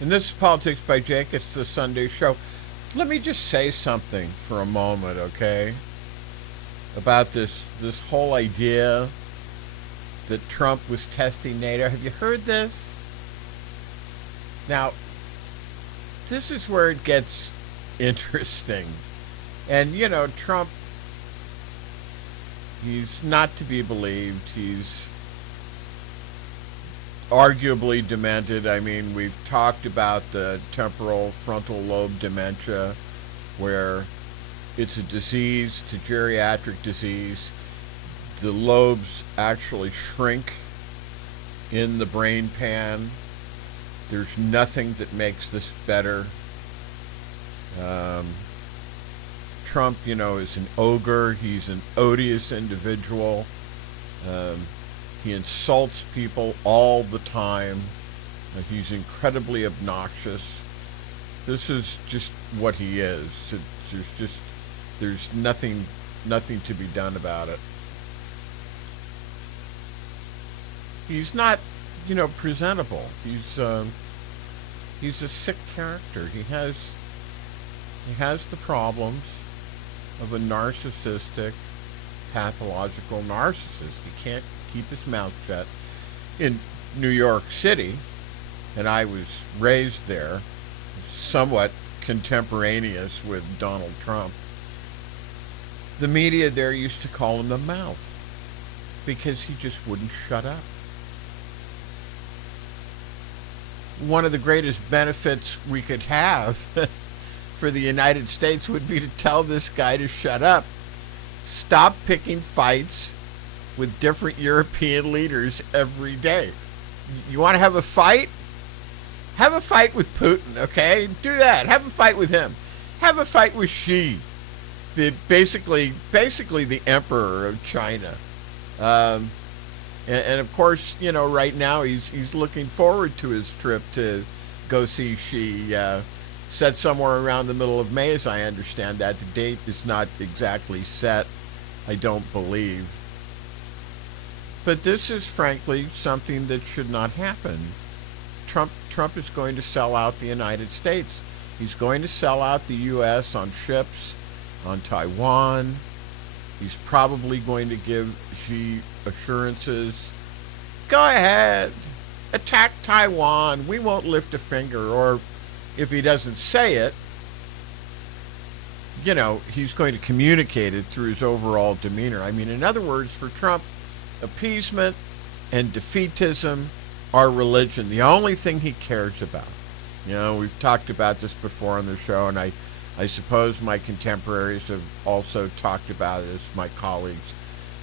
And this is Politics by Jake. It's the Sunday show. Let me just say something for a moment, okay? About this whole idea that Trump was testing NATO. Have you heard this? Now, this is where it gets interesting. And, you know, Trump, he's not to be believed. He's arguably demented. I mean, we've talked about the temporal frontal lobe dementia, where it's a disease, it's a geriatric disease. The lobes actually shrink in the brain pan. There's nothing that makes this better. Trump, you know, is an ogre. He's an odious individual. He insults people all the time. He's incredibly obnoxious. This is just what he is. There's nothing to be done about it. He's not, you know, presentable. He's a sick character. He has the problems of a narcissistic, pathological narcissist. He can't keep his mouth shut. In New York City, and I was raised there, somewhat contemporaneous with Donald Trump, the media there used to call him the mouth because he just wouldn't shut up. One of the greatest benefits we could have for the United States would be to tell this guy to shut up. Stop picking fights with different European leaders every day. You want to have a fight? Have a fight with Putin, okay? Do that. Have a fight with him. Have a fight with Xi, basically the emperor of China. And of course, you know, right now he's looking forward to his trip to go see Xi. Set somewhere around the middle of May, as I understand that. The date is not exactly set, I don't believe. But this is frankly something that should not happen. Trump is going to sell out the United States. He's going to sell out the U.S. on ships, on Taiwan. He's probably going to give Xi assurances. Go ahead, attack Taiwan. We won't lift a finger. Or if he doesn't say it, you know, he's going to communicate it through his overall demeanor. I mean, in other words, for Trump, appeasement and defeatism are religion. The only thing he cares about. You know, we've talked about this before on the show, and I suppose my contemporaries have also talked about it as my colleagues.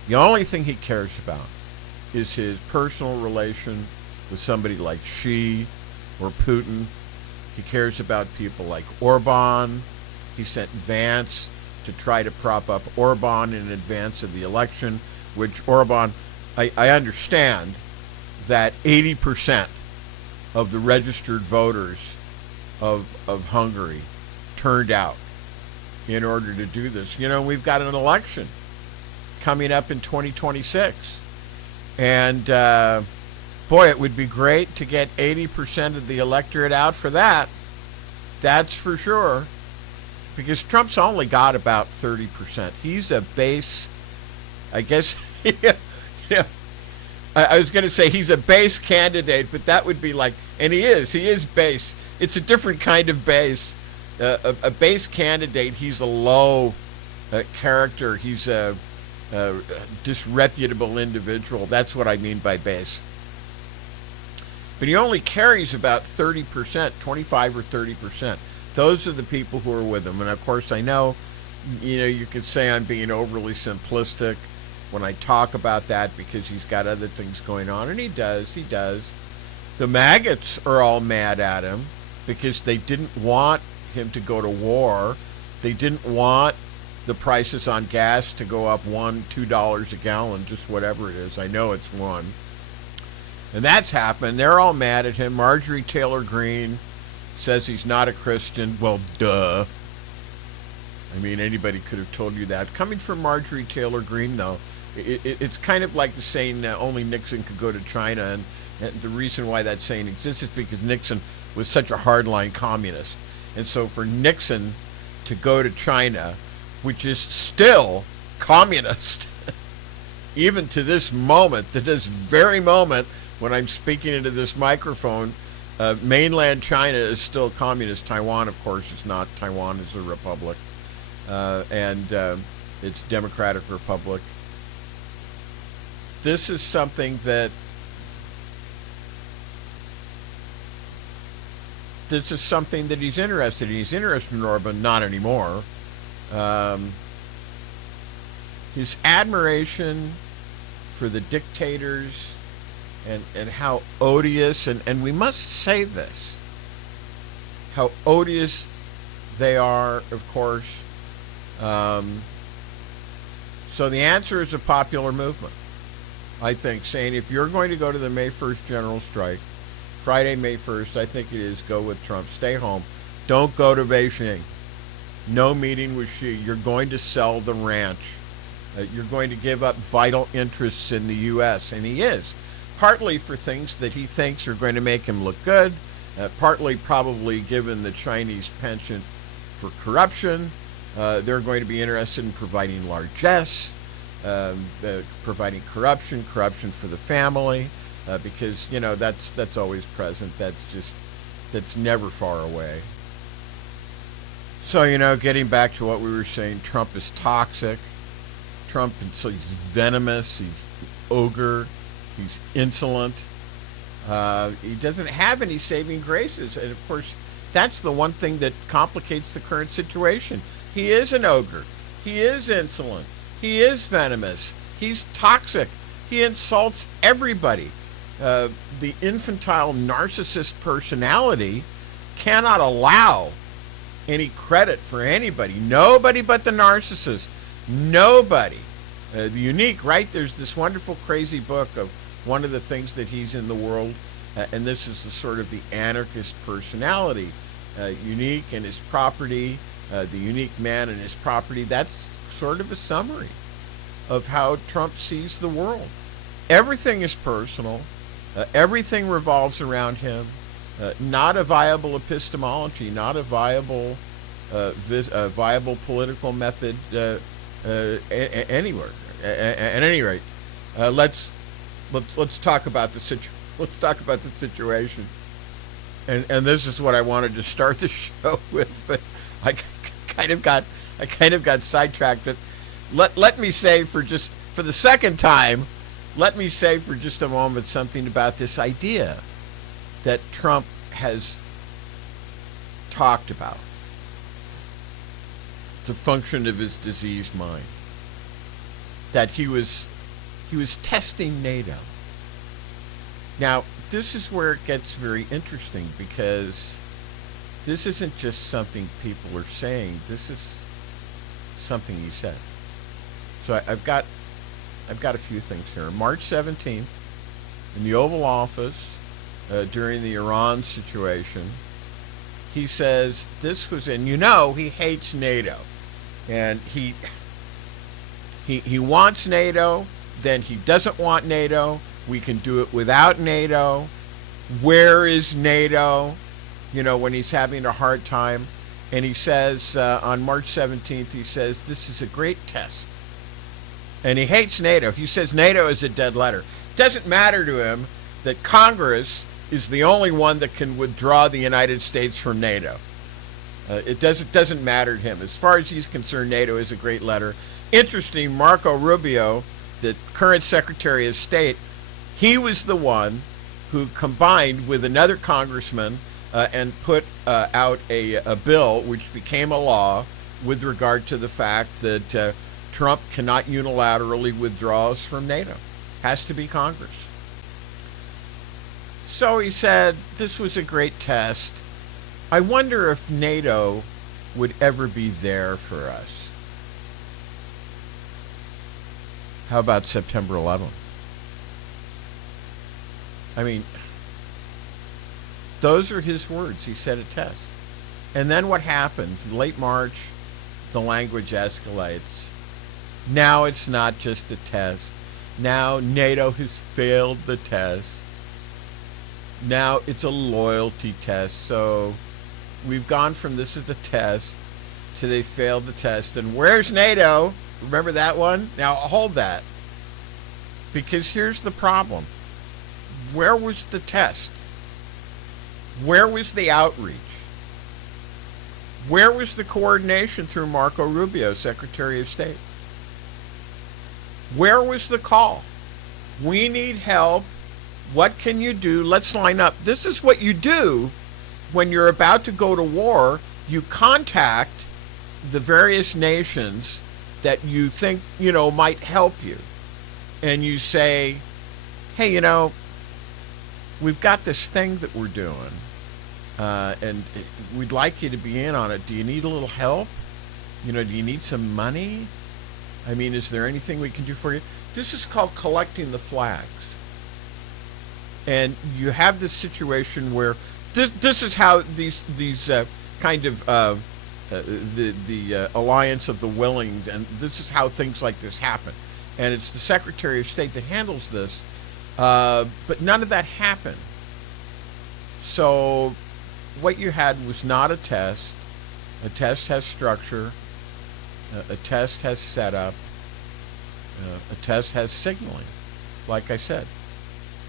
The only thing he cares about is his personal relation with somebody like Xi or Putin. He cares about people like Orban. He sent Vance to try to prop up Orban in advance of the election, which Orban, I understand that 80% of the registered voters of Hungary turned out in order to do this. You know, we've got an election coming up in 2026. And boy, it would be great to get 80% of the electorate out for that. That's for sure. Because Trump's only got about 30%. He's a base, I guess, yeah. I was going to say he's a base candidate, but that would be like, and he is base. It's a different kind of base. A base candidate, he's a low character. He's a disreputable individual. That's what I mean by base. But he only carries about 30%, 25 or 30%. Those are the people who are with him. And of course, I know, you know, you could say I'm being overly simplistic when I talk about that because he's got other things going on. And he does. The maggots are all mad at him because they didn't want him to go to war. They didn't want the prices on gas to go up $1-2 a gallon, just whatever it is. I know it's $1. And that's happened. They're all mad at him. Marjorie Taylor Greene says he's not a Christian. Well, duh. I mean, anybody could have told you that. Coming from Marjorie Taylor Greene, though, it's kind of like the saying only Nixon could go to China And the reason why that saying exists is because Nixon was such a hardline communist. And so for Nixon to go to China, which is still communist, even to this moment, to this very moment when I'm speaking into this microphone, mainland China is still communist. Taiwan, of course, is not. Taiwan is a republic, and it's Democratic Republic. This is something that he's interested in. He's interested in Orban, not anymore. His admiration for the dictators and how odious, and we must say this, how odious they are, of course. So the answer is a popular movement, I think, saying if you're going to go to the May 1st general strike, Friday, May 1st, I think it is, go with Trump. Stay home. Don't go to Beijing. No meeting with Xi. You're going to sell the ranch. You're going to give up vital interests in the U.S., and he is. Partly for things that he thinks are going to make him look good, partly probably given the Chinese penchant for corruption. They're going to be interested in providing largesse, providing corruption for the family, because, you know, that's always present. That's never far away. So, you know, getting back to what we were saying, Trump is toxic. Trump, so he's venomous, he's ogre, he's insolent. He doesn't have any saving graces. And, of course, that's the one thing that complicates the current situation. He is an ogre. He is insolent. He is venomous. He's toxic. He insults everybody. The infantile narcissist personality cannot allow any credit for anybody. Nobody but the narcissist. Nobody. The unique, right? There's this wonderful, crazy book of one of the things that he's in the world, and this is the sort of the anarchist personality. Unique in his property, the unique man and his property. That's sort of a summary of how Trump sees the world. Everything is personal. Everything revolves around him. Not a viable epistemology, not a viable political method anywhere. At any rate, let's talk about the situation. And this is what I wanted to start the show with, but I kind of got sidetracked. Let me say for the second time, let me say for just a moment something about this idea that Trump has talked about. It's a function of his diseased mind. That he was testing NATO. Now, this is where it gets very interesting, because this isn't just something people are saying. This is something he said. So I've got a few things here. March 17th, in the Oval Office, during the Iran situation, he says this was, and you know he hates NATO, and he wants NATO, then he doesn't want NATO. We can do it without NATO. Where is NATO? You know, when he's having a hard time. And he says, on March 17th, he says, this is a great test. And he hates NATO. He says NATO is a dead letter. It doesn't matter to him that Congress is the only one that can withdraw the United States from NATO. It doesn't matter to him. As far as he's concerned, NATO is a great letter. Interesting, Marco Rubio, the current Secretary of State, he was the one who combined with another congressman and put out a bill which became a law with regard to the fact that Trump cannot unilaterally withdraw us from NATO. Has to be Congress. So he said, this was a great test. I wonder if NATO would ever be there for us. How about September 11th? I mean, those are his words. He said a test. And then what happens? In late March, the language escalates. Now it's not just a test. Now NATO has failed the test. Now it's a loyalty test. So we've gone from this is the test to they failed the test. And where's NATO? Remember that one? Now hold that. Because here's the problem. Where was the test? Where was the outreach? Where was the coordination through Marco Rubio, Secretary of State? Where was the call? We need help. What can you do? Let's line up. This is what you do when you're about to go to war. You contact the various nations that you think, might help you. And you say, hey, we've got this thing that we're doing. And we'd like you to be in on it. Do you need a little help? Do you need some money? I mean, is there anything we can do for you? This is called collecting the flags. And you have this situation where this is how these kind of the alliance of the willing, and this is how things like this happen. And it's the Secretary of State that handles this, but none of that happened. So what you had was not a test. A test has structure. A test has setup. A test has signaling, like I said.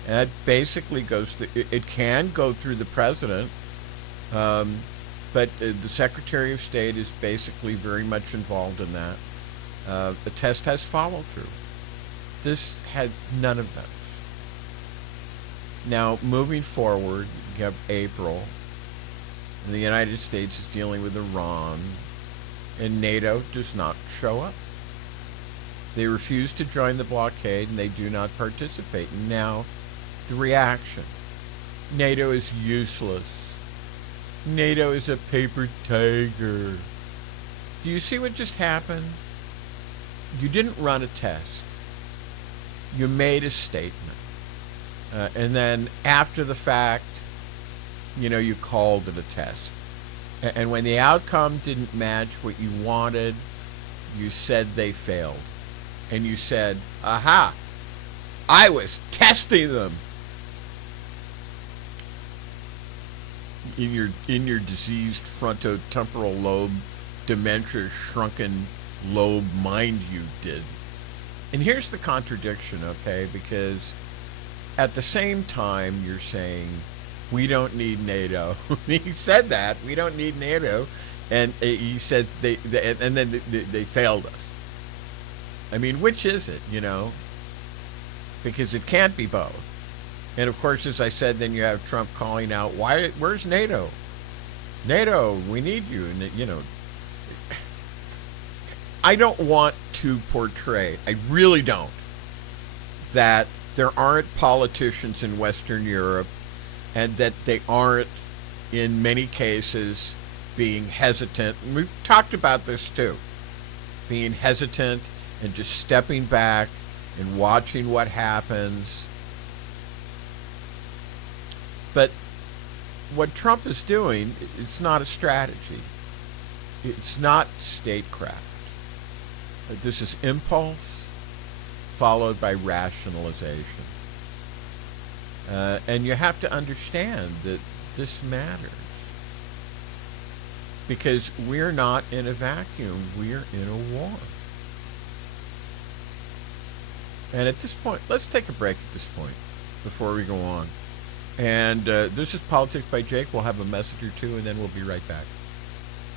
And it basically goes it can go through the president, but the Secretary of State is basically very much involved in that. The test has follow-through. This had none of that. Now, moving forward, you have April, and the United States is dealing with Iran, and NATO does not show up. They refuse to join the blockade, and they do not participate. And now, the reaction. NATO is useless. NATO is a paper tiger. Do you see what just happened? You didn't run a test. You made a statement. And then after the fact, you called it a test. And when the outcome didn't match what you wanted, you said they failed. And you said, aha, I was testing them. In your diseased frontotemporal lobe, dementia shrunken lobe mind, you did. And here's the contradiction, okay? Because at the same time, you're saying, we don't need NATO. He said that, we don't need NATO. And he said, and then they failed us. I mean, which is it, Because it can't be both. And of course, as I said, then you have Trump calling out, where's NATO? NATO, we need you. And, I don't want to portray, I really don't, that there aren't politicians in Western Europe and that they aren't, in many cases, being hesitant. And we've talked about this too. Being hesitant and just stepping back and watching what happens. But what Trump is doing, it's not a strategy. It's not statecraft. This is impulse followed by rationalization. And you have to understand that this matters. Because we're not in a vacuum. We're in a war. And at this point, let's take a break at this point before we go on. And this is Politics by Jake. We'll have a message or two, and then we'll be right back.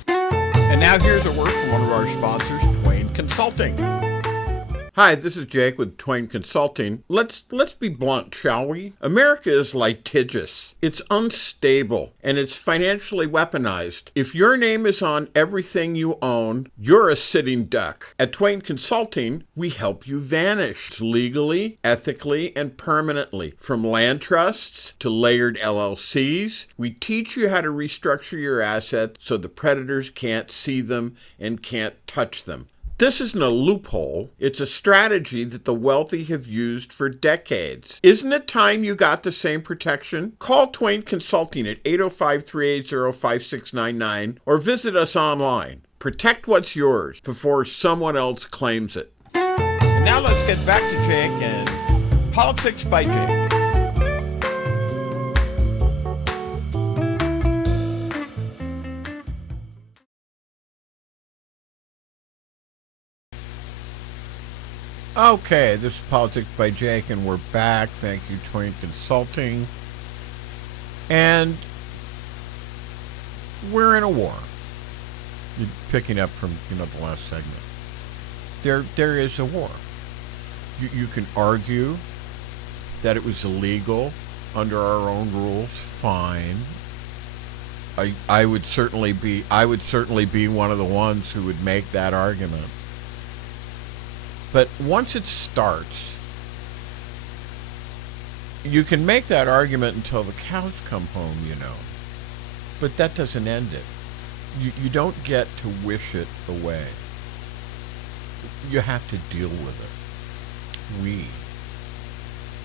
And now here's a word from one of our sponsors, Twain Consulting. Hi, this is Jake with Twain Consulting. Let's be blunt, shall we? America is litigious. It's unstable, and it's financially weaponized. If your name is on everything you own, you're a sitting duck. At Twain Consulting, we help you vanish legally, ethically, and permanently. From land trusts to layered LLCs, we teach you how to restructure your assets so the predators can't see them and can't touch them. This isn't a loophole. It's a strategy that the wealthy have used for decades. Isn't it time you got the same protection? Call Twain Consulting at 805-380-5699 or visit us online. Protect what's yours before someone else claims it. And now let's get back to Jake and Politics by Jake. Okay, this is Politics by Jake, and we're back. Thank you, Twain Consulting. And we're in a war. You're picking up from the last segment. There is a war. You can argue that it was illegal under our own rules. Fine. I would certainly be one of the ones who would make that argument. But once it starts, you can make that argument until the cows come home, But that doesn't end it. You don't get to wish it away. You have to deal with it. We,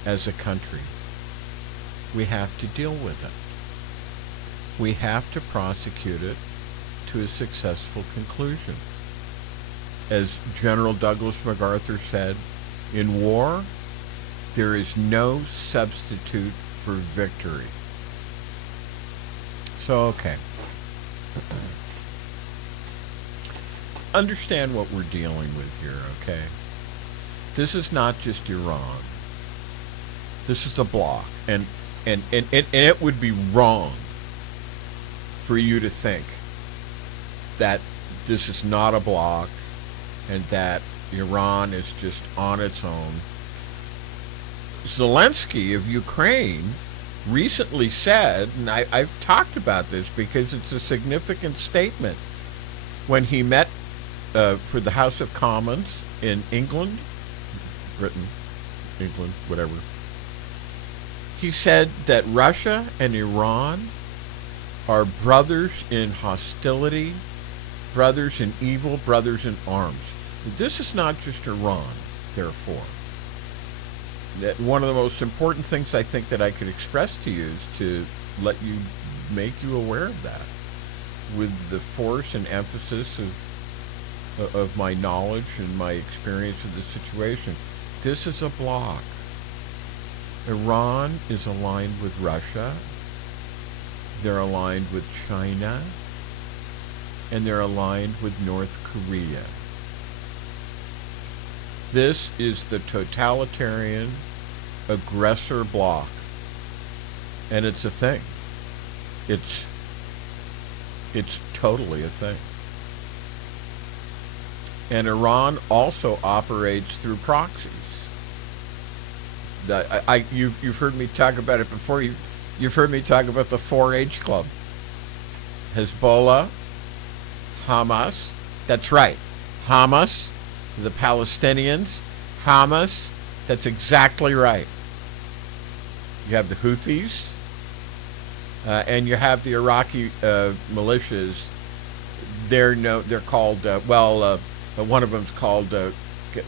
as a country, we have to deal with it. We have to prosecute it to a successful conclusion. As General Douglas MacArthur said, in war, there is no substitute for victory. So, okay. Understand what we're dealing with here, okay? This is not just Iran. This is a bloc. And it would be wrong for you to think that this is not a bloc and that Iran is just on its own. Zelensky of Ukraine recently said, and I've talked about this because it's a significant statement, when he met for the House of Commons in England, Britain, England, whatever, he said that Russia and Iran are brothers in hostility, brothers in evil, brothers in arms. This is not just Iran, therefore. That one of the most important things I think that I could express to you is to make you aware of that, with the force and emphasis of my knowledge and my experience of the situation. This is a bloc. Iran is aligned with Russia. They're aligned with China. And they're aligned with North Korea. This is the totalitarian aggressor bloc. And it's a thing. It's totally a thing. And Iran also operates through proxies. You've heard me talk about it before. You've heard me talk about the 4-H Club. Hezbollah, Hamas. That's right. Hamas, the Palestinians. Hamas. That's exactly right. You have the Houthis, and you have the Iraqi militias. They're called one of them's called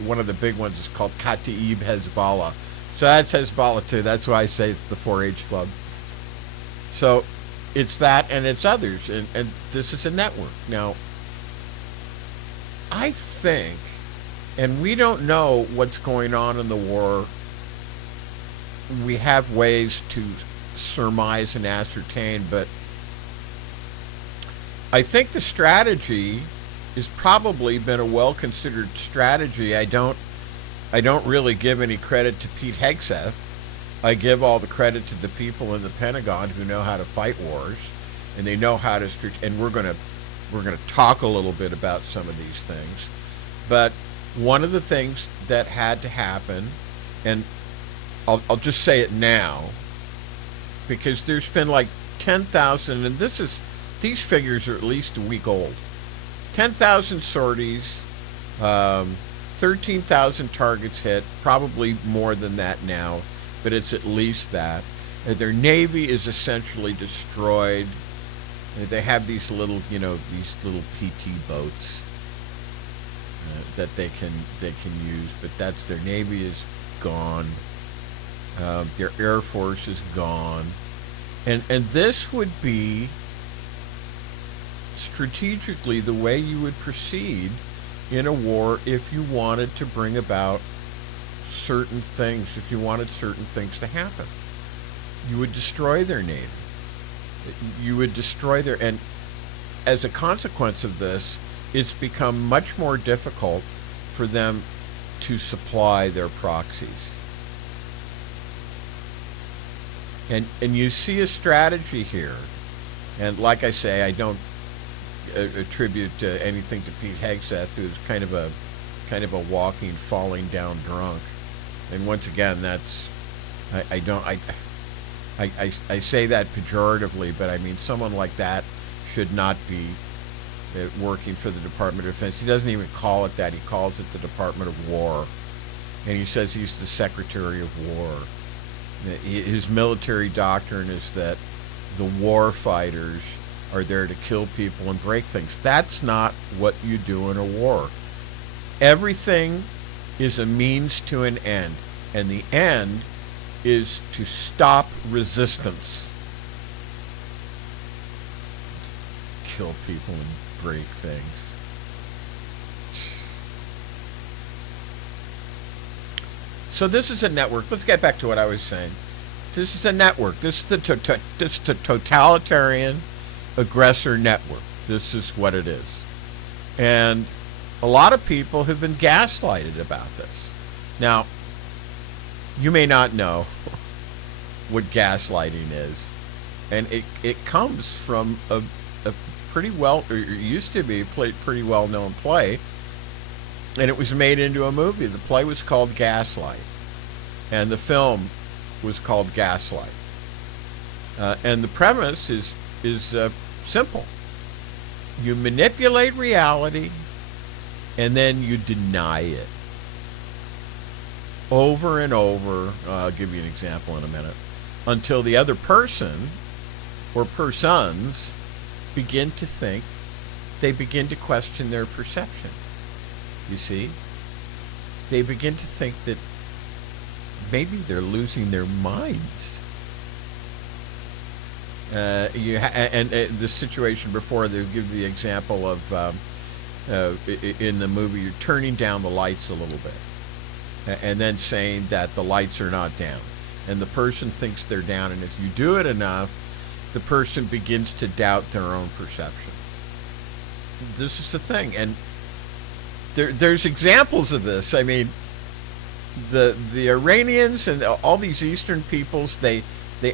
one of the big ones is called Kataib Hezbollah. So that's Hezbollah too. That's why I say it's the 4-H Club. So it's that and it's others, and this is a network. Now, I think, and we don't know what's going on in the war. We have ways to surmise and ascertain, but I think the strategy has probably been a well-considered strategy. I don't really give any credit to Pete Hegseth. I give all the credit to the people in the Pentagon who know how to fight wars, and they know how to. And we're gonna talk a little bit about some of these things. But one of the things that had to happen, and I'll just say it now, because there's been like 10,000, and these figures are at least a week old. 10,000 sorties, 13,000 targets hit, probably more than that now, but it's at least that. Their navy is essentially destroyed. They have these little PT boats that they can use, but their navy is gone. Their air force is gone, and this would be strategically the way you would proceed in a war if you wanted to bring about certain things, if you wanted certain things to happen. You would destroy their navy. You would destroy and as a consequence of this, it's become much more difficult for them to supply their proxies. And you see a strategy here. And like I say, I don't attribute anything to Pete Hegseth, who's kind of a walking, falling down drunk. And once again, that's I say that pejoratively, but I mean someone like that should not be working for the Department of Defense. He doesn't even call it that. He calls it the Department of War. And he says he's the Secretary of War. His military doctrine is that the war fighters are there to kill people and break things. That's not what you do in a war. Everything is a means to an end, and the end is to stop resistance. Kill people and break things. So this is a network. Let's get back to what I was saying. This is a network. This is the totalitarian aggressor network. This is what it is. And a lot of people have been gaslighted about this. Now, you may not know what gaslighting is. And it comes from a pretty well, or used to be a pretty well-known play. And it was made into a movie. The play was called Gaslight. And the film was called Gaslight. And the premise is simple. You manipulate reality, and then you deny it. Over and over, I'll give you an example in a minute, until the other person or persons begin to think, they begin to question their perception. You see? They begin to think that maybe they're losing their minds. And the situation before, they give the example of in the movie, you're turning down the lights a little bit, and then saying that the lights are not down, and the person thinks they're down, and if you do it enough, the person begins to doubt their own perception. This is the thing, and there's examples of this. I mean, the Iranians and all these Eastern peoples, they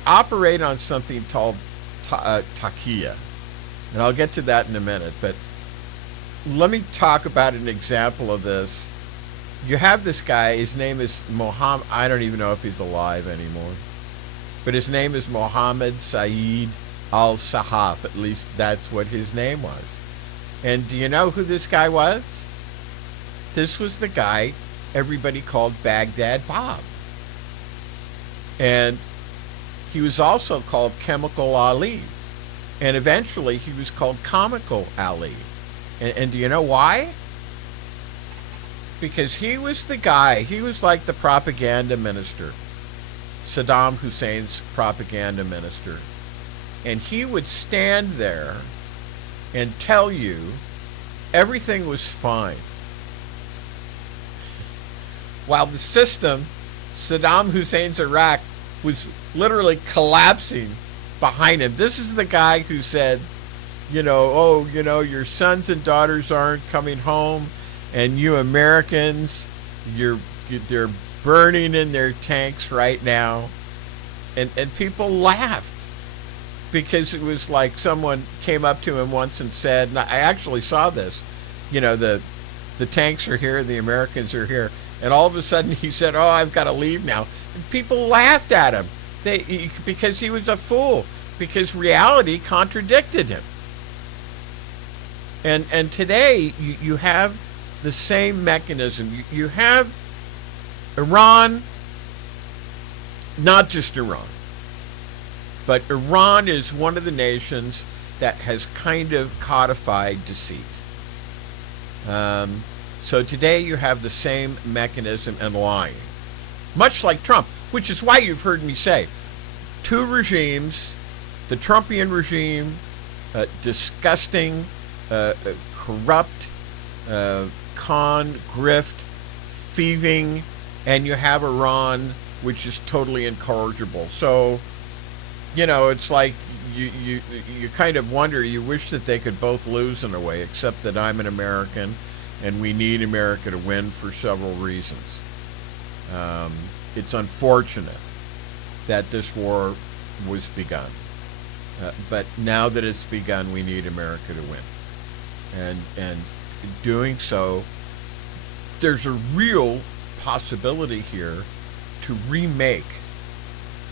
operate on something called Taqiyya. And I'll get to that in a minute. But let me talk about an example of this. You have this guy, his name is Mohammed, I don't even know if he's alive anymore. But his name is Mohammed Saeed al-Sahaf. At least that's what his name was. And do you know who this guy was? This was the guy everybody called Baghdad Bob. And he was also called Chemical Ali. And eventually he was called Comical Ali. And do you know why? Because he was the guy, he was like the propaganda minister. Saddam Hussein's propaganda minister. And he would stand there and tell you everything was fine. While the system, Saddam Hussein's Iraq, was literally collapsing behind him. This is the guy who said, your sons and daughters aren't coming home, and you Americans, they're burning in their tanks right now. And people laughed, because it was like someone came up to him once and said, and I actually saw this, the tanks are here, the Americans are here. And all of a sudden he said, "Oh, I've got to leave now." And people laughed at him because he was a fool, because reality contradicted him. And today you have the same mechanism. You have Iran, not just Iran, but Iran is one of the nations that has kind of codified deceit. So today you have the same mechanism and lying. Much like Trump, which is why you've heard me say, two regimes, the Trumpian regime, disgusting, corrupt, con, grift, thieving, and you have Iran, which is totally incorrigible. So, it's like you kind of wonder, you wish that they could both lose in a way, except that I'm an American, and we need America to win for several reasons. It's unfortunate that this war was begun. But now that it's begun, we need America to win. And doing so, there's a real possibility here to remake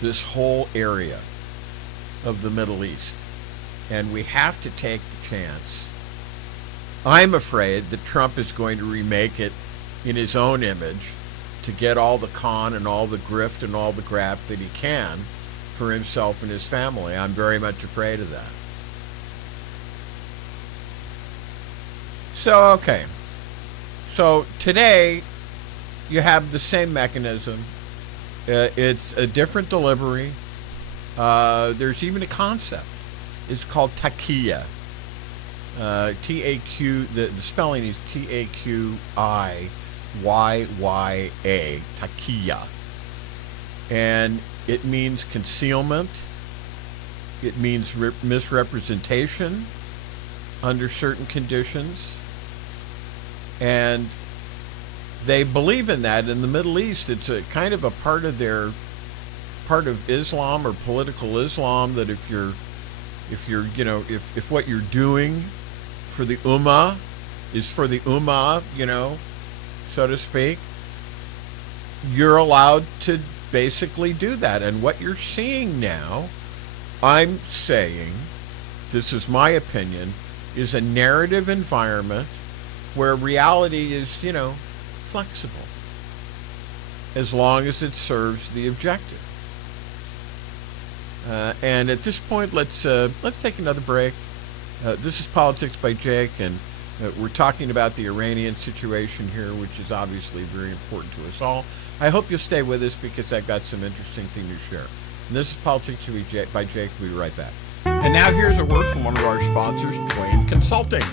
this whole area of the Middle East. And we have to take the chance. I'm afraid that Trump is going to remake it in his own image to get all the con and all the grift and all the graft that he can for himself and his family. I'm very much afraid of that. So, okay. So today, you have the same mechanism. It's a different delivery. There's even a concept. It's called Taqiyya. T-A-Q, the spelling is T-A-Q-I-Y-Y-A, Taqiyya. And it means concealment. It means misrepresentation under certain conditions. And they believe in that in the Middle East. It's a kind of a part of Islam or political Islam, that if what you're doing for the Ummah is for the Ummah, so to speak, you're allowed to basically do that. And what you're seeing now, I'm saying, this is my opinion, is a narrative environment where reality is, flexible, as long as it serves the objective. And at this point, let's take another break. This is Politics by Jake, and we're talking about the Iranian situation here, which is obviously very important to us all. I hope you'll stay with us because I've got some interesting things to share. And this is Politics by Jake. We'll be right back. And now here's a word from one of our sponsors, Twain Consulting.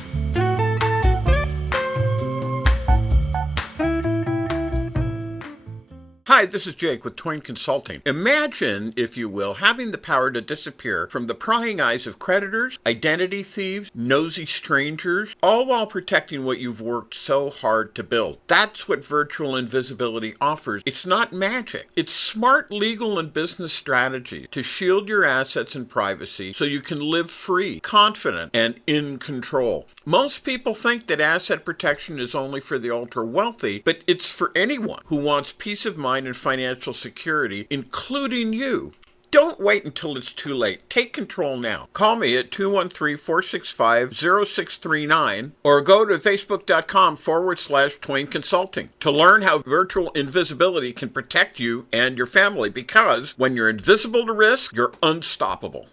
Hi, this is Jake with Twain Consulting. Imagine, if you will, having the power to disappear from the prying eyes of creditors, identity thieves, nosy strangers, all while protecting what you've worked so hard to build. That's what virtual invisibility offers. It's not magic. It's smart legal and business strategy to shield your assets and privacy so you can live free, confident, and in control. Most people think that asset protection is only for the ultra-wealthy, but it's for anyone who wants peace of mind and financial security, including you. Don't wait until it's too late. Take control now. Call me at 213-465-0639 or go to facebook.com/Twain Consulting to learn how virtual invisibility can protect you and your family, because when you're invisible to risk, you're unstoppable.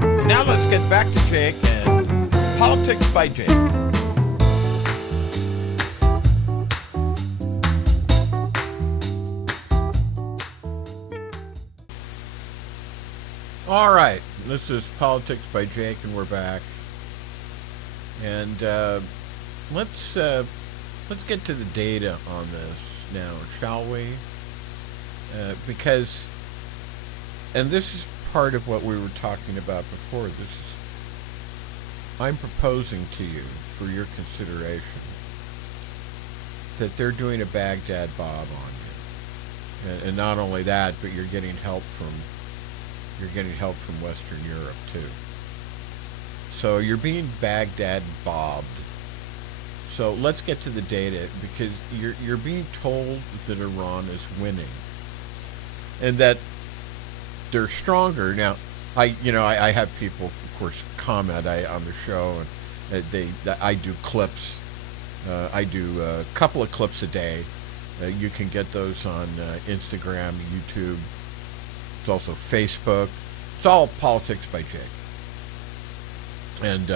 Now let's get back to Jake and Politics by Jake. All right, this is Politics by Jake, and we're back. And let's get to the data on this now, shall we? Because, and this is part of what we were talking about before. I'm proposing to you for your consideration that they're doing a Baghdad Bob on you, and not only that, but you're getting help from Western Europe too. So you're being Baghdad bobbed. So let's get to the data, because you're being told that Iran is winning and that they're stronger. Now, I have people, of course, comment on the show, and I do clips. I do a couple of clips a day. You can get those on Instagram, YouTube. It's also Facebook. It's all Politics by Jake. And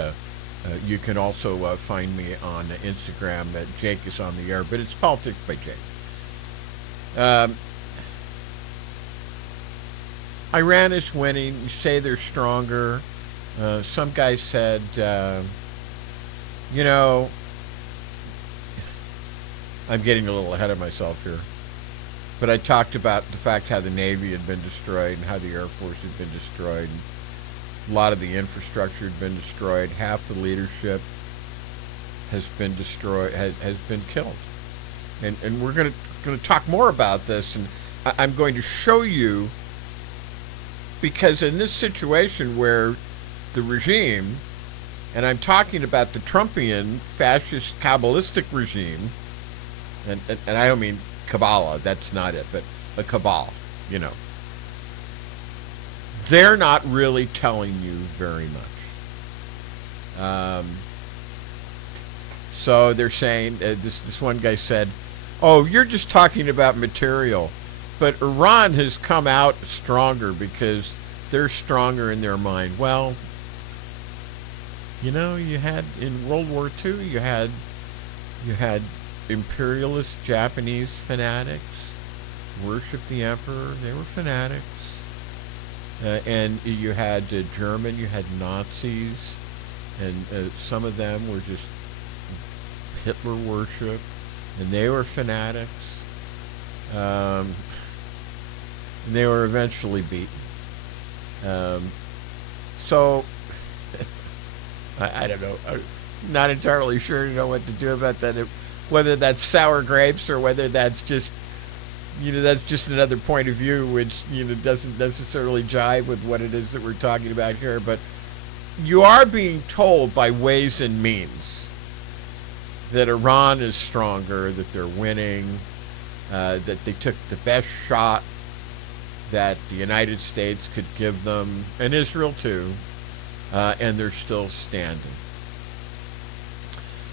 you can also find me on Instagram at Jake is on the air, but it's Politics by Jake. Iran is winning. You say they're stronger. Some guy said, I'm getting a little ahead of myself here. But I talked about the fact how the Navy had been destroyed and how the Air Force had been destroyed. A lot of the infrastructure had been destroyed. Half the leadership has been destroyed, has been killed. And we're going to talk more about this, and I'm going to show you, because in this situation where the regime, and I'm talking about the Trumpian fascist Kabbalistic regime, and I don't mean Kabbalah, that's not it, but a cabal, you know, they're not really telling you very much. So they're saying, this one guy said, oh, you're just talking about material. But Iran has come out stronger because they're stronger in their mind. Well, you know, you had in World War II, you had imperialist Japanese fanatics worship the emperor. They were fanatics. And you had German, you had Nazis, and some of them were just Hitler worship, and they were fanatics. And they were eventually beaten. So, I don't know. I'm not entirely sure to know what to do about that. Whether that's sour grapes or whether that's just, that's just another point of view, which, doesn't necessarily jive with what it is that we're talking about here. But you are being told by ways and means that Iran is stronger, that they're winning, that they took the best shot that the United States could give them, and Israel too, and they're still standing.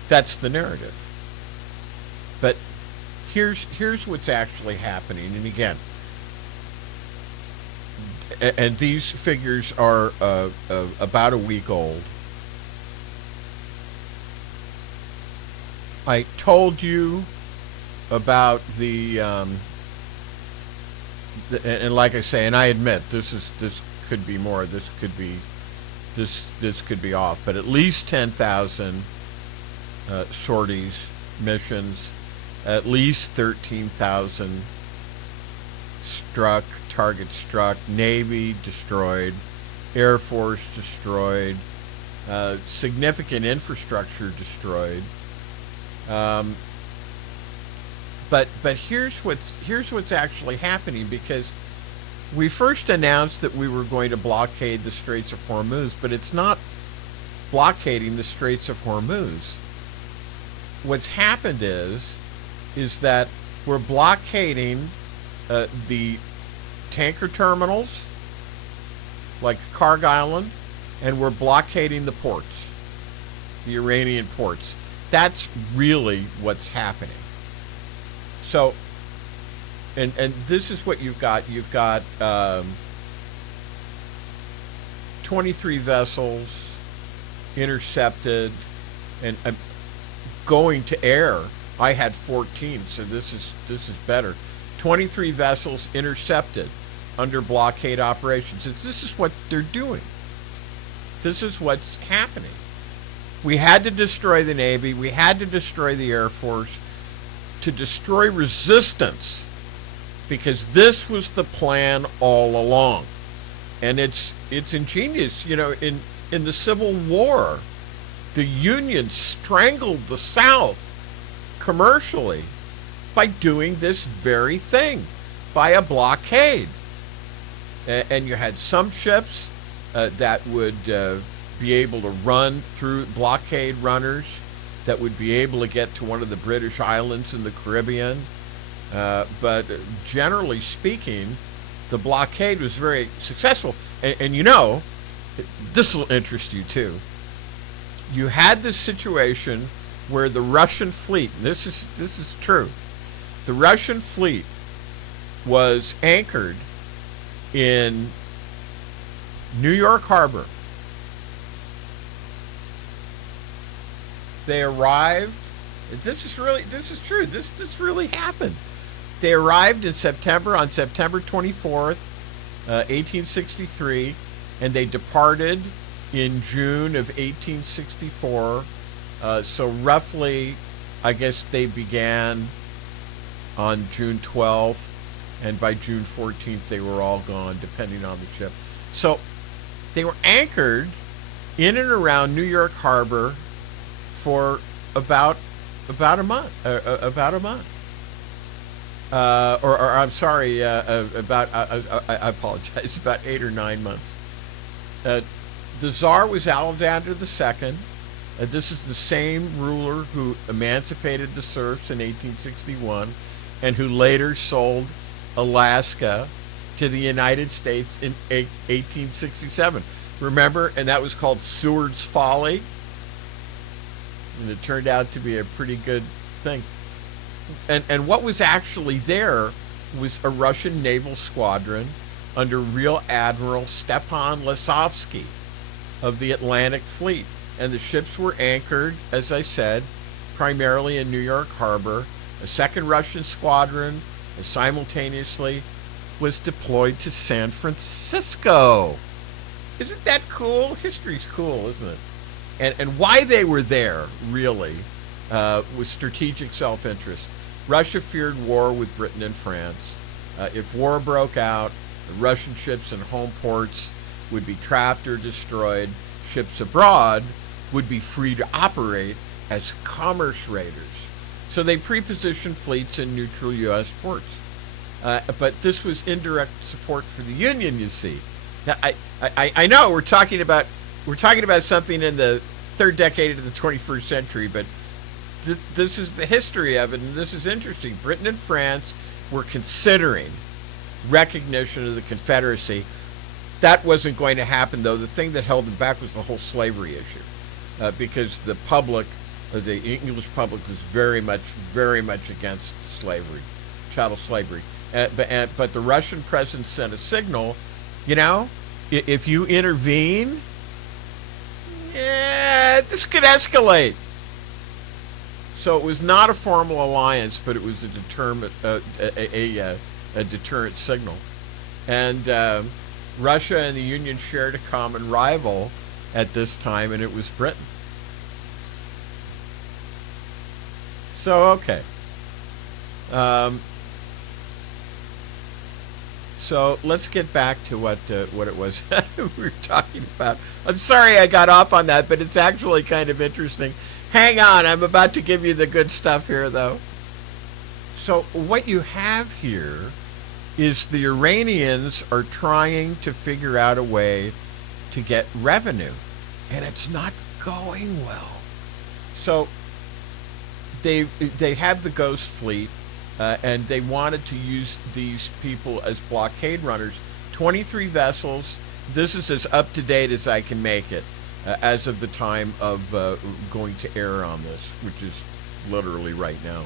That's the narrative. But here's what's actually happening, and again, and these figures are about a week old. I told you about and like I say, and I admit this could be more. This could be off, but at least 10,000 sorties, missions, at least 13,000 targets struck, Navy destroyed, Air Force destroyed, significant infrastructure destroyed. But here's what's actually happening, because we first announced that we were going to blockade the Straits of Hormuz, but it's not blockading the Straits of Hormuz. What's happened is that we're blockading the tanker terminals like Karg Island, and we're blockading the ports, the Iranian ports. That's really what's happening. So, and this is what you've got. You've got 23 vessels intercepted and going to air. I had 14, so this is better. 23 vessels intercepted under blockade operations. This is what they're doing. This is what's happening. We had to destroy the Navy. We had to destroy the Air Force to destroy resistance, because this was the plan all along. And it's ingenious. In the Civil War, the Union strangled the South commercially by doing this very thing, by a blockade. And you had some ships that would be able to run through, blockade runners that would be able to get to one of the British islands in the Caribbean. But generally speaking, the blockade was very successful. And this will interest you too. You had this situation where the Russian fleet, this is true, the Russian fleet was anchored in New York Harbor. They arrived. This is true. This really happened. They arrived on September 24th, 1863, and they departed in June of 1864. So roughly, I guess they began on June 12th, and by June 14th they were all gone, depending on the ship. So they were anchored in and around New York Harbor for about about a month, about a month, or I'm sorry, about I apologize, about 8 or 9 months. Uh, the Tsar was Alexander II. This is the same ruler who emancipated the serfs in 1861 and who later sold Alaska to the United States in 1867. Remember? And that was called Seward's Folly. And it turned out to be a pretty good thing. And what was actually there was a Russian naval squadron under Rear Admiral Stepan Lesovsky of the Atlantic Fleet. And the ships were anchored, as I said, primarily in New York Harbor. A second Russian squadron simultaneously was deployed to San Francisco. Isn't that cool? History's cool, isn't it? And why they were there, really, was strategic self-interest. Russia feared war with Britain and France. If war broke out, the Russian ships in home ports would be trapped or destroyed. Ships abroad would be free to operate as commerce raiders. So they pre-positioned fleets in neutral U.S. ports. But this was indirect support for the Union, you see. Now, I know we're talking about something in the third decade of the 21st century, but this is the history of it, and this is interesting. Britain and France were considering recognition of the Confederacy. That wasn't going to happen, though. The thing that held them back was the whole slavery issue. Because the public, the English public, was very much against slavery, chattel slavery. But the Russian president sent a signal, if you intervene, this could escalate. So it was not a formal alliance, but it was a deterrent signal. And Russia and the Union shared a common rival at this time, and it was Britain. So, okay. So let's get back to what it was we were talking about. I'm sorry I got off on that, but it's actually kind of interesting. Hang on, I'm about to give you the good stuff here, though. So what you have here is the Iranians are trying to figure out a way to get revenue, and it's not going well. So they have the Ghost Fleet, and they wanted to use these people as blockade runners. 23 vessels. This is as up to date as I can make it, as of the time of going to air on this, which is literally right now.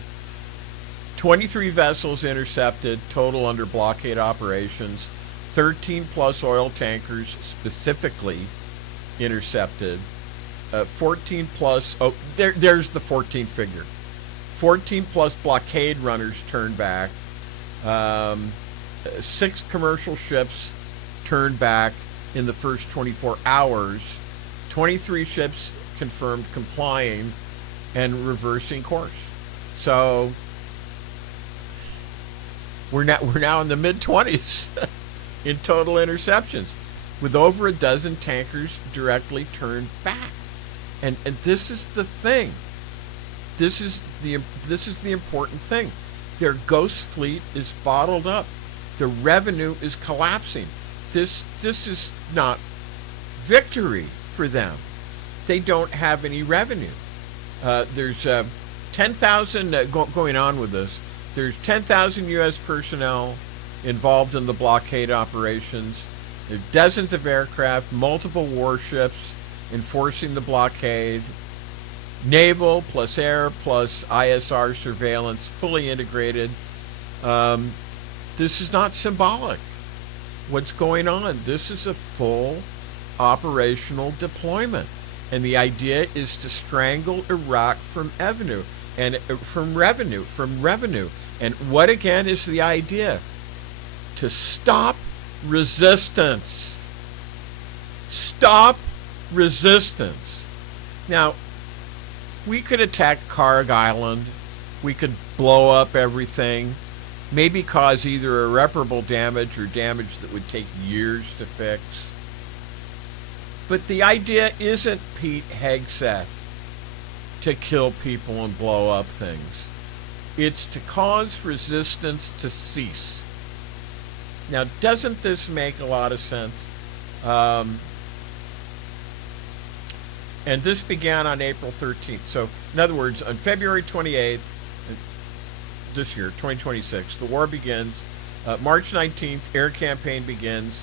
23 vessels intercepted, total under blockade operations. 13 plus oil tankers specifically intercepted. 14 plus, there's the 14 figure. 14 plus blockade runners turned back. 6 commercial ships turned back in the first 24 hours. 23 ships confirmed complying and reversing course. So we're now in the mid-20s in total interceptions, with over a dozen tankers directly turned back. And this is the thing. This is the important thing. Their Ghost Fleet is bottled up. The revenue is collapsing. This is not victory for them. They don't have any revenue. There's 10,000 going on with this. There's 10,000 U.S. personnel involved in the blockade operations. There are dozens of aircraft, multiple warships enforcing the blockade. Naval plus air plus ISR surveillance, fully integrated. This is not symbolic. What's going on? This is a full operational deployment. And the idea is to strangle Iraq from revenue. And what again is the idea? To stop resistance. Stop resistance. Now, we could attack Karg Island. We could blow up everything. Maybe cause either irreparable damage or damage that would take years to fix. But the idea isn't, Pete Hegseth, to kill people and blow up things. It's to cause resistance to cease. Now, doesn't this make a lot of sense? And this began on April 13th. So, in other words, on February 28th, this year, 2026, the war begins. March 19th, air campaign begins,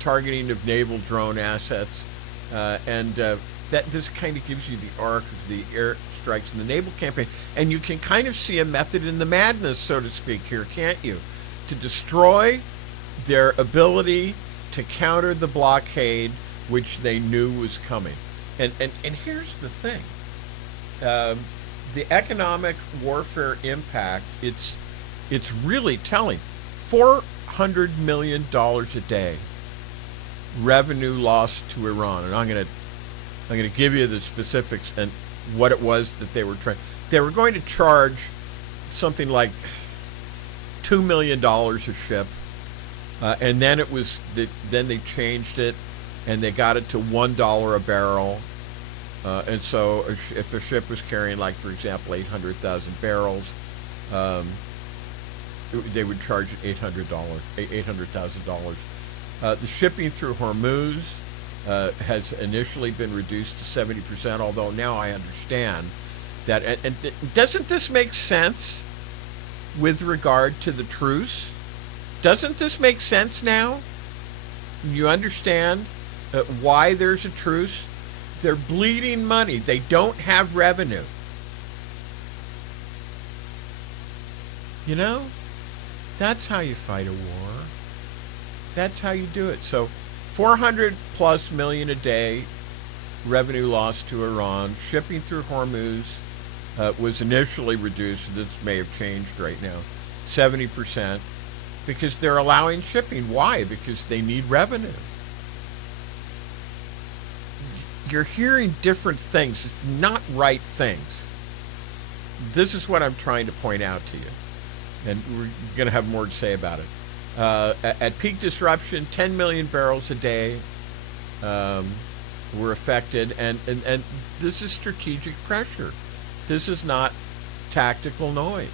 targeting of naval drone assets. That this kind of gives you the arc of the air strikes and the naval campaign. And you can kind of see a method in the madness, so to speak, here, can't you? To destroy their ability to counter the blockade, which they knew was coming. And here's the thing. The economic warfare impact, it's really telling. $400 million a day revenue lost to Iran. And I'm going to give you the specifics and what it was that they were trying. They were going to charge something like $2 million a ship. And then then they changed it, and they got it to $1 a barrel. And so if a ship was carrying, like, for example, 800,000 barrels, they would charge it $800,000. The shipping through Hormuz has initially been reduced to 70%, although now I understand that. And doesn't this make sense with regard to the truce? Doesn't this make sense now? You understand why there's a truce? They're bleeding money. They don't have revenue. You know, that's how you fight a war. That's how you do it. So 400 plus million a day revenue lost to Iran. Shipping through Hormuz was initially reduced. This may have changed right now. 70%. Because they're allowing shipping. Why? Because they need revenue. You're hearing different things. It's not right things. This is what I'm trying to point out to you. And we're going to have more to say about it. At peak disruption, 10 million barrels a day were affected. And this is strategic pressure. This is not tactical noise.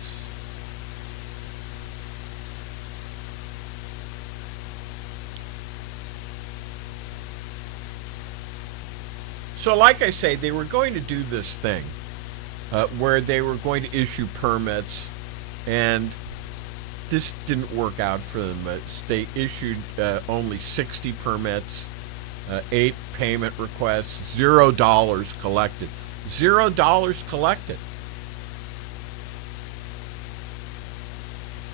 So like I say, they were going to do this thing where they were going to issue permits, and this didn't work out for them. They issued only 60 permits, 8 payment requests, $0 collected. $0 collected.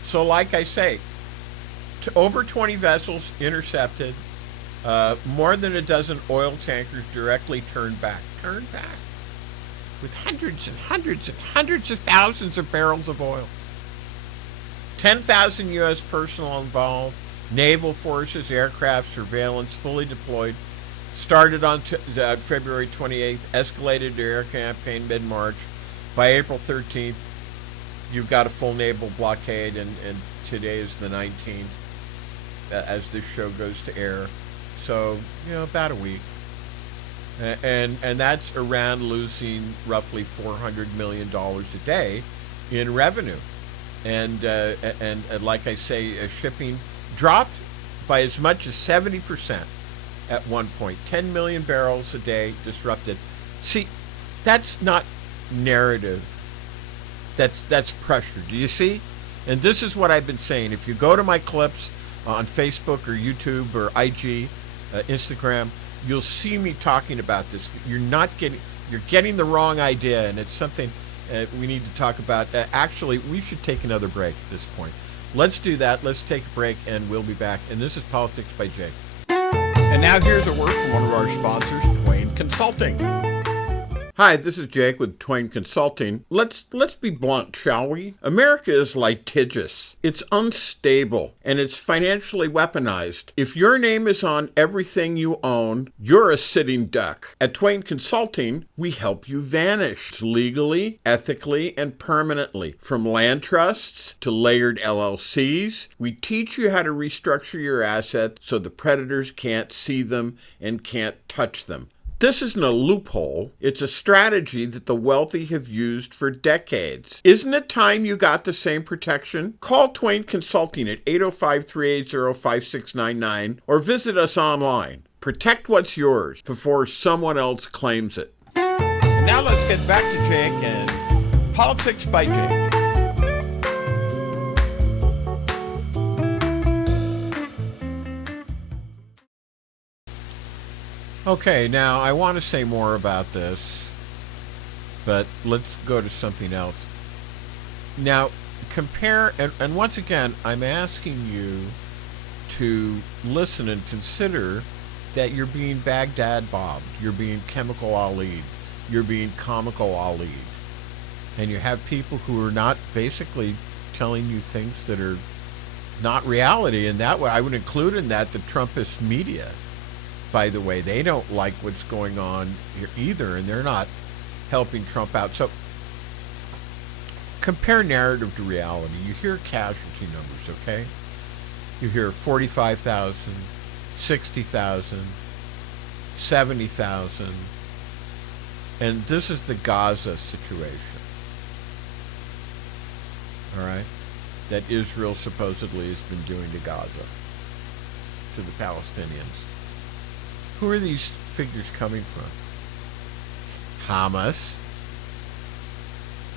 So like I say, over 20 vessels intercepted. More than a dozen oil tankers directly turned back, with hundreds and hundreds and hundreds of thousands of barrels of oil. 10,000 U.S. personnel involved, naval forces, aircraft, surveillance, fully deployed. Started on February 28th, escalated to air campaign mid-March. By April 13th, you've got a full naval blockade, and today is the 19th, as this show goes to air. So, about a week. And that's Iran losing roughly $400 million a day in revenue. And like I say, shipping dropped by as much as 70% at one point. 10 million barrels a day disrupted. See, that's not narrative. That's pressure. Do you see? And this is what I've been saying. If you go to my clips on Facebook or YouTube or IG, Instagram, you'll see me talking about this. You're getting the wrong idea, and it's something we need to talk about. Actually, we should take another break at this point. Let's do that. Let's take a break, and we'll be back. And this is Politics by Jake. And now here's a word from one of our sponsors, Twain Consulting. Hi, this is Jake with Twain Consulting. Let's be blunt, shall we? America is litigious. It's unstable, and it's financially weaponized. If your name is on everything you own, you're a sitting duck. At Twain Consulting, we help you vanish legally, ethically, and permanently. From land trusts to layered LLCs, we teach you how to restructure your assets so the predators can't see them and can't touch them. This isn't a loophole. It's a strategy that the wealthy have used for decades. Isn't it time you got the same protection? Call Twain Consulting at 805-380-5699 or visit us online. Protect what's yours before someone else claims it. And now let's get back to Jake and Politics by Jake. Okay, now I want to say more about this, but let's go to something else. Now, compare, and once again, I'm asking you to listen and consider that you're being Baghdad Bob, you're being Chemical Ali, you're being Comical Ali, and you have people who are not basically telling you things that are not reality, and that way I would include in that the Trumpist media. By the way, they don't like what's going on here either, and they're not helping Trump out. So compare narrative to reality. You hear casualty numbers, okay? You hear 45,000, 60,000, 70,000, and this is the Gaza situation, all right, that Israel supposedly has been doing to Gaza, to the Palestinians. Who are these figures coming from? Hamas.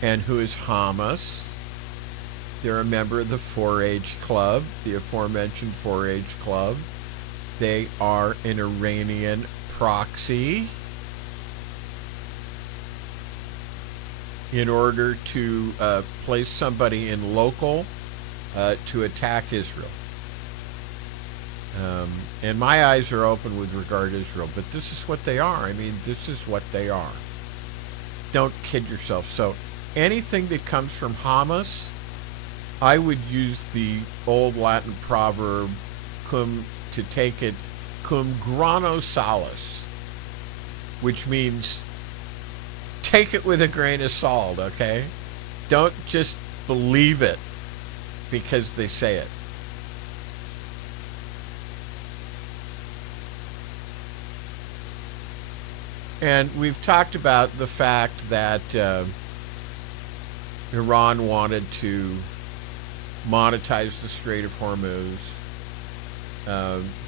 And who is Hamas? They're a member of the 4-H Club, the aforementioned 4-H Club. They are an Iranian proxy in order to place somebody in local to attack Israel. And my eyes are open with regard to Israel, but this is what they are. I mean, this is what they are. Don't kid yourself. So anything that comes from Hamas, I would use the old Latin proverb, cum grano salis, which means take it with a grain of salt, okay? Don't just believe it because they say it. And we've talked about the fact that Iran wanted to monetize the Strait of Hormuz.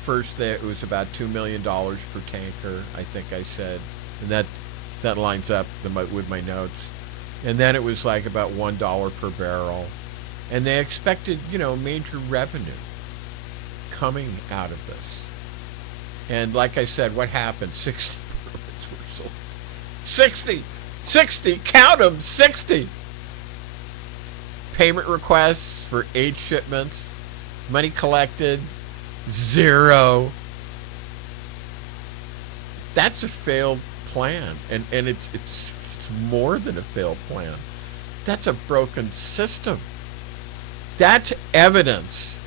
First, it was about $2 million per tanker, I think I said, and that lines up with my notes. And then it was like about $1 per barrel, and they expected, major revenue coming out of this. And like I said, what happened? 60 permits were sold. 60, count them, 60. Payment requests for 8 shipments, money collected, 0. That's a failed plan, and it's more than a failed plan. That's a broken system. That's evidence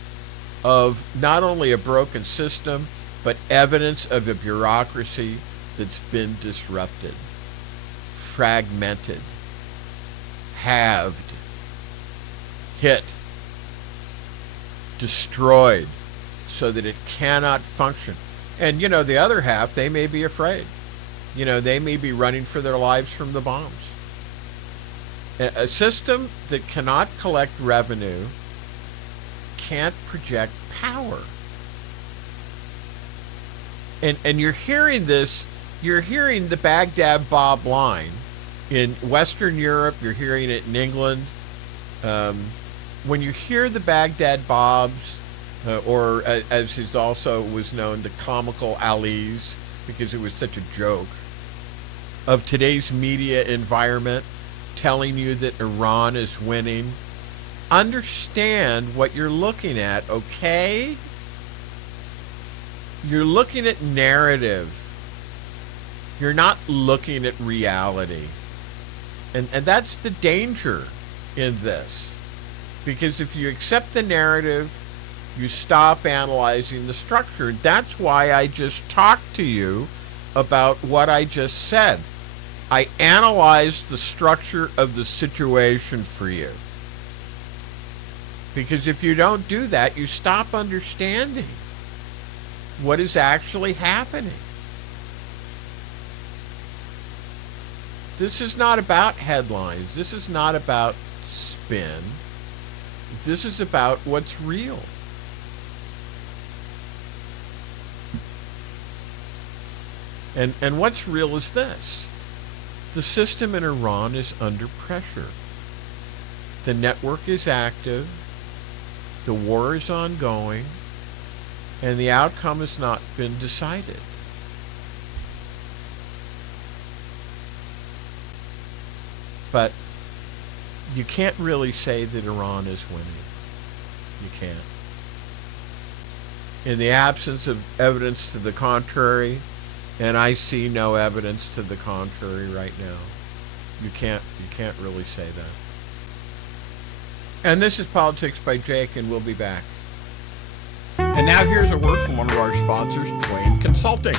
of not only a broken system, but evidence of a bureaucracy that's been disrupted, fragmented, halved, hit, destroyed, so that it cannot function. And the other half, they may be afraid. They may be running for their lives from the bombs. A system that cannot collect revenue can't project power. And you're hearing this, you're hearing the Baghdad Bob line in Western Europe, you're hearing it in England. When you hear the Baghdad Bobs, or as is also was known, the comical Alis, because it was such a joke, of today's media environment telling you that Iran is winning, understand what you're looking at, okay? You're looking at narrative. You're not looking at reality. And that's the danger in this. Because if you accept the narrative, you stop analyzing the structure. That's why I just talked to you about what I just said. I analyzed the structure of the situation for you. Because if you don't do that, you stop understanding what is actually happening. This is not about headlines. This is not about spin. This is about what's real. And what's real is this. The system in Iran is under pressure. The network is active. The war is ongoing. And the outcome has not been decided. But you can't really say that Iran is winning. You can't. In the absence of evidence to the contrary, and I see no evidence to the contrary right now, you can't really say that. And this is Politics by Jake, and we'll be back. And now here's a word from one of our sponsors, Twain Consulting.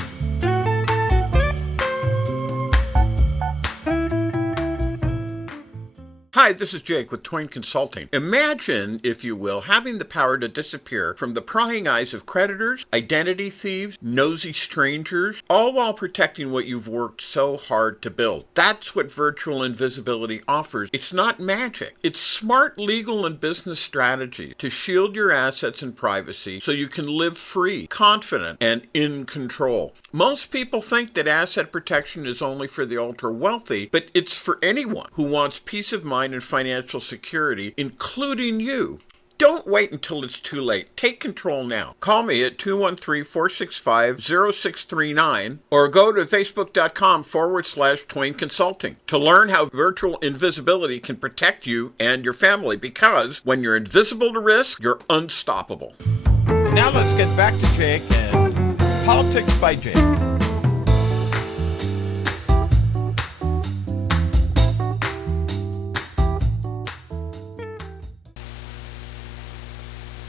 Hi, this is Jake with Twain Consulting. Imagine, if you will, having the power to disappear from the prying eyes of creditors, identity thieves, nosy strangers, all while protecting what you've worked so hard to build. That's what virtual invisibility offers. It's not magic. It's smart legal and business strategy to shield your assets and privacy so you can live free, confident, and in control. Most people think that asset protection is only for the ultra-wealthy, but it's for anyone who wants peace of mind and financial security, including you. Don't wait until it's too late. Take control now. Call me at 213-465-0639 or go to facebook.com/Twain Consulting to learn how virtual invisibility can protect you and your family, because when you're invisible to risk, you're unstoppable. Now let's get back to Jake and Politics by Jake.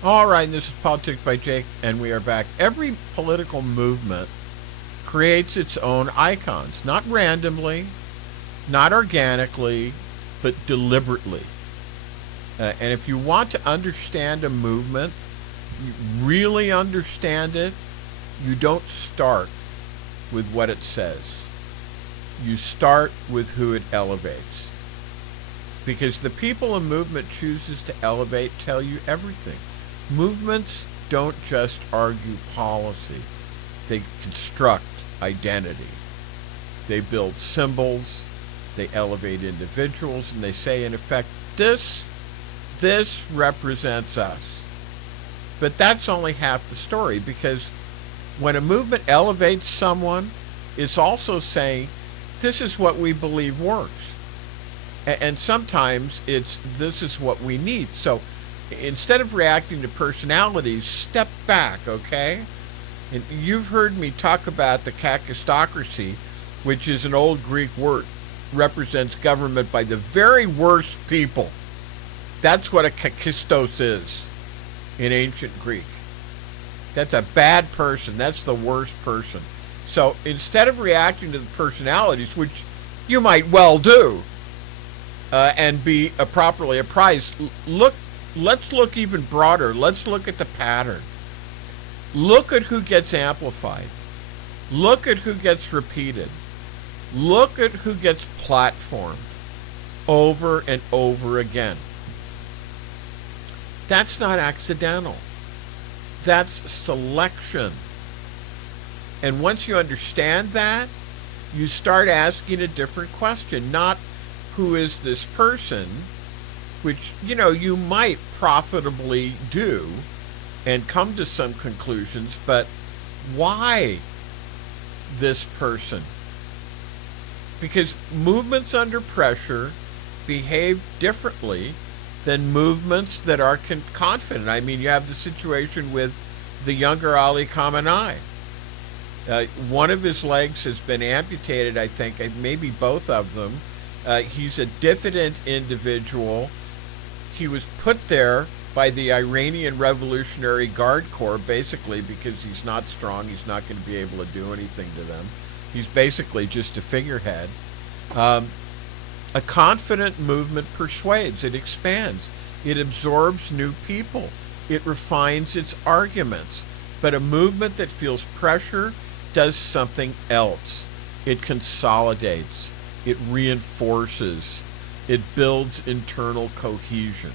All right, this is Politics by Jake, and we are back. Every political movement creates its own icons, not randomly, not organically, but deliberately. And if you want to understand a movement, you really understand it, you don't start with what it says. You start with who it elevates. Because the people a movement chooses to elevate tell you everything. Movements don't just argue policy. They construct identity. They build symbols. They elevate individuals. And they say, in effect, this represents us. But that's only half the story, because when a movement elevates someone, it's also saying, this is what we believe works. And sometimes it's, this is what we need. So instead of reacting to personalities, step back, okay? And you've heard me talk about the kakistocracy, which is an old Greek word, represents government by the very worst people. That's what a kakistos is in ancient Greek. That's a bad person. That's the worst person. So instead of reacting to the personalities, which you might well do, and be properly apprised, let's look even broader. Let's look at the pattern. Look at who gets amplified. Look at who gets repeated. Look at who gets platformed over and over again. That's not accidental. That's selection. And once you understand that, you start asking a different question. Not who is this person, which, you might profitably do and come to some conclusions, but why this person? Because movements under pressure behave differently than movements that are confident. I mean, you have the situation with the younger Ali Khamenei. One of his legs has been amputated, I think, maybe both of them. He's a diffident individual. He was put there by the Iranian Revolutionary Guard Corps, basically because he's not strong. He's not going to be able to do anything to them. He's basically just a figurehead. A confident movement persuades. It expands. It absorbs new people. It refines its arguments. But a movement that feels pressure does something else. It consolidates. it reinforces, it builds internal cohesion.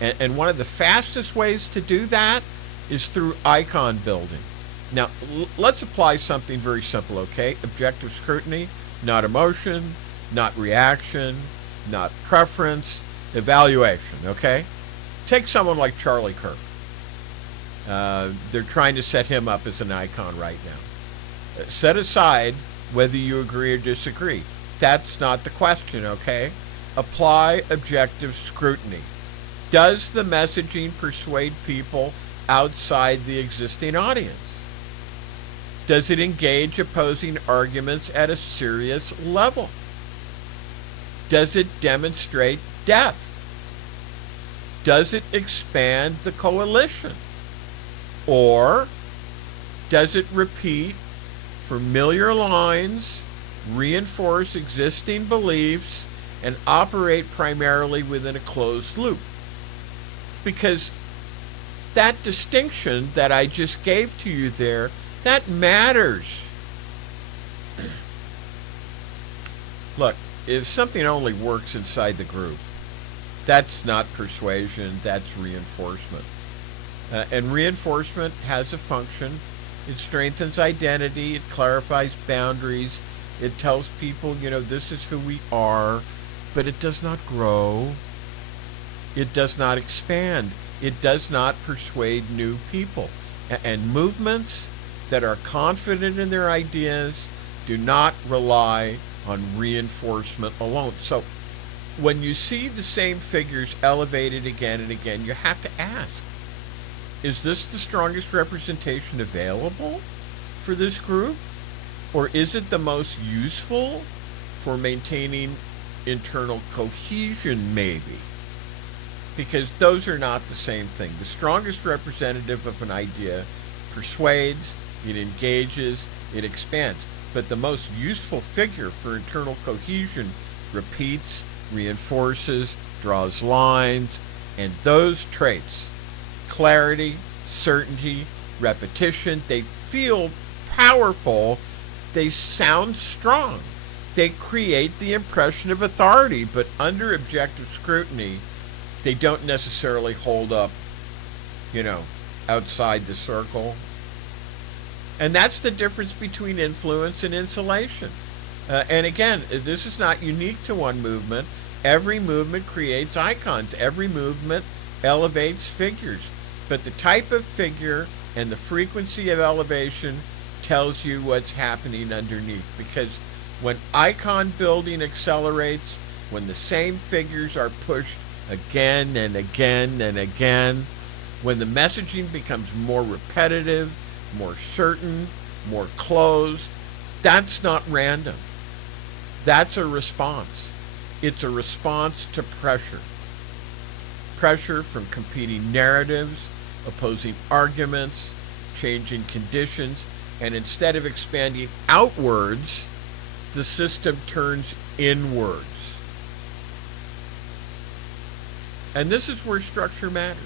And one of the fastest ways to do that is through icon building. Now, let's apply something very simple, okay? Objective scrutiny, not emotion, not reaction, not preference, evaluation, okay? Take someone like Charlie Kirk. They're trying to set him up as an icon right now. Set aside whether you agree or disagree. That's not the question, okay? Apply objective scrutiny. Does the messaging persuade people outside the existing audience? Does it engage opposing arguments at a serious level? Does it demonstrate depth? Does it expand the coalition? Or does it repeat familiar lines, reinforce existing beliefs, and operate primarily within a closed loop? Because that distinction that I just gave to you there, that matters. Look, if something only works inside the group, that's not persuasion, that's reinforcement. And reinforcement has a function. It strengthens identity, it clarifies boundaries, it tells people, this is who we are, but it does not grow. It does not expand. It does not persuade new people. And movements that are confident in their ideas do not rely on reinforcement alone. So when you see the same figures elevated again and again, you have to ask, is this the strongest representation available for this group? Or is it the most useful for maintaining internal cohesion, maybe? Because those are not the same thing. The strongest representative of an idea persuades, it engages, it expands. But the most useful figure for internal cohesion repeats, reinforces, draws lines, and those traits, clarity, certainty, repetition, they feel powerful, they sound strong, they create the impression of authority, but under objective scrutiny, they don't necessarily hold up, outside the circle. And that's the difference between influence and insulation. And again, this is not unique to one movement. Every movement creates icons. Every movement elevates figures. But the type of figure and the frequency of elevation tells you what's happening underneath. Because when icon building accelerates, when the same figures are pushed again and again and again, when the messaging becomes more repetitive, more certain, more closed, that's not random. That's a response. It's a response to pressure. Pressure from competing narratives, opposing arguments, changing conditions, and instead of expanding outwards, the system turns inwards. And this is where structure matters.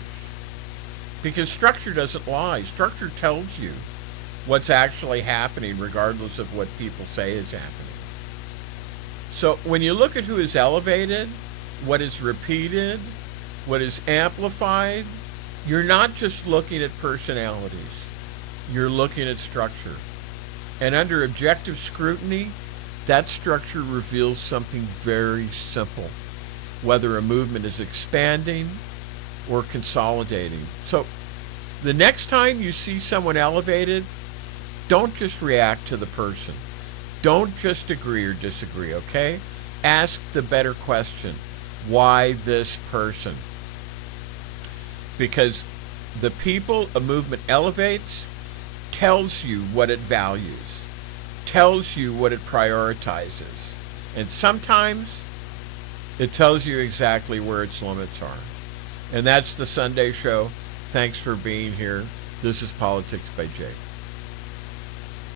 Because structure doesn't lie. Structure tells you what's actually happening regardless of what people say is happening. So when you look at who is elevated, what is repeated, what is amplified, you're not just looking at personalities. You're looking at structure. And under objective scrutiny, that structure reveals something very simple, whether a movement is expanding or consolidating. So the next time you see someone elevated, don't just react to the person. Don't just agree or disagree, okay? Ask the better question. Why this person? Because the people a movement elevates tells you what it values, tells you what it prioritizes, and sometimes it tells you exactly where its limits are. And that's the Sunday show. Thanks for being here. This is Politics by Jay.